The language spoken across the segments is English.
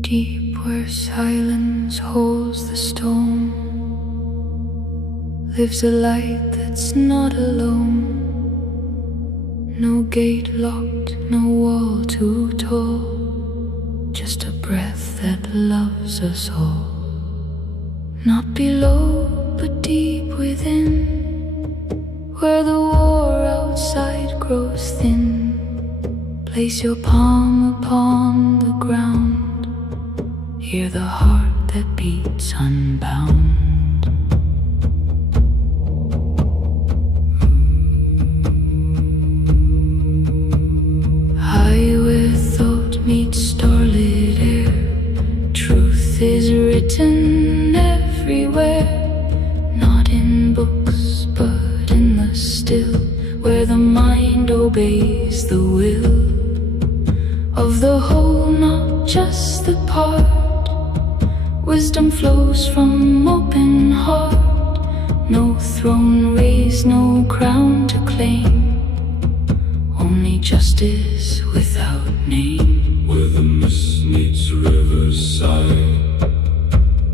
Deep where silence holds the storm lives a light that's not alone. No gate locked, no wall too tall, just a breath that loves us all. Not below, but deep within, where the war outside grows thin. Place your palm upon the ground, hear the heart that beats unbound. High where thought meets starlit air, truth is written everywhere. Not in books, but in the still, where the mind obeys the will of the whole, not just the part. Wisdom flows from open heart. No throne raised, no crown to claim, only justice without name. Where the mist meets riverside,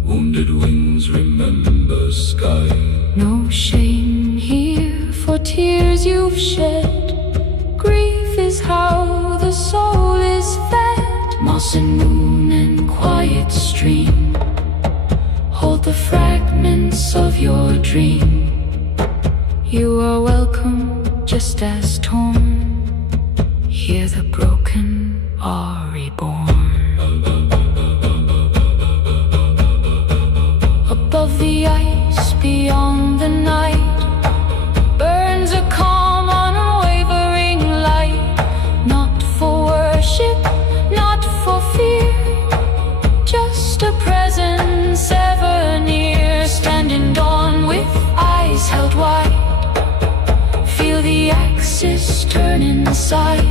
wounded wings remember sky. No shame here for tears you've shed. Grief is how the soul is fed. Moss and moon and quiet stream hold the fragments of your dream. You are welcome just as torn. Here the broken are reborn. Above the ice, beyond the night, burns a calm, unwavering light. Not for worship, not for fear, just a presence ever near. Stand in dawn with eyes held wide, feel the axis turn inside.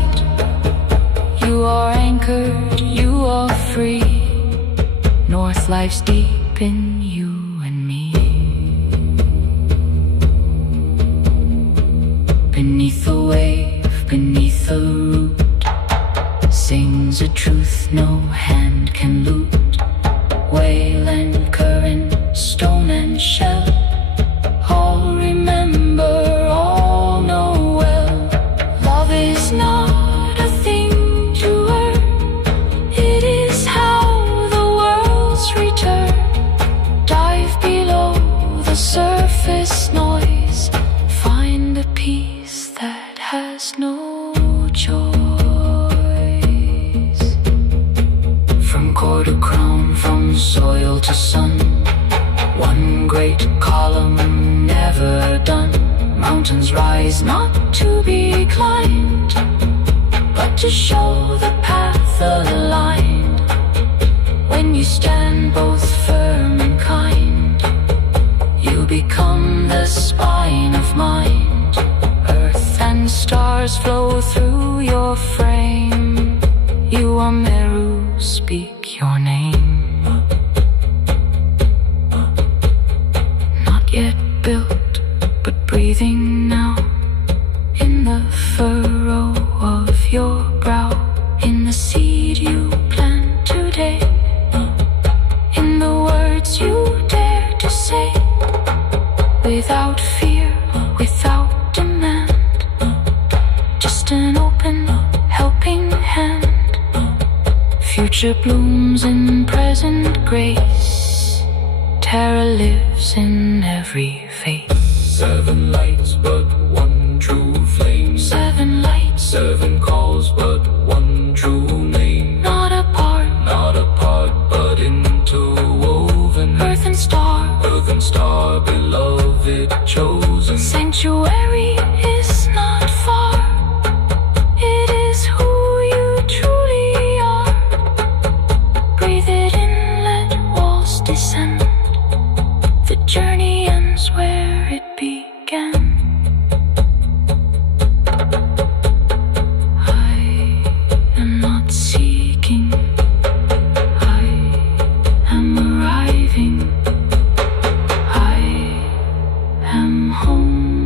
You are anchored, you are free. North life's deep in you and me. Beneath the wave, beneath the root, sings a truth no hand can loot. Whale and current, stone and shell, all remember, all know well. Love is not a thing to earn, it is how the worlds return. Dive below the surface noise, find a peace that has no choice. From core to crown, from soil to sun, one great column never done. Mountains rise not to be climbed, but to show the path aligned. When you stand both firm and kind, you become the spine of mind. Earth and stars flow through your frame. You are Meru, speak your name. Not yet built, but breathing now, in the furrow of your brow, in the seed you plant today, in the words you dare to say, without fear, without demand, just an open helping hand. Future blooms in present grace, terror lives in every face. Seven lights, but one true flame. Seven lights, Seven calls, but one true name. not apart, Not apart, but interwoven. earth and star, beloved, chosen. sanctuary is not far. It is who you truly are. Breathe it in, let walls descend. The journey ends where it began. I am not seeking, I am arriving. I am home.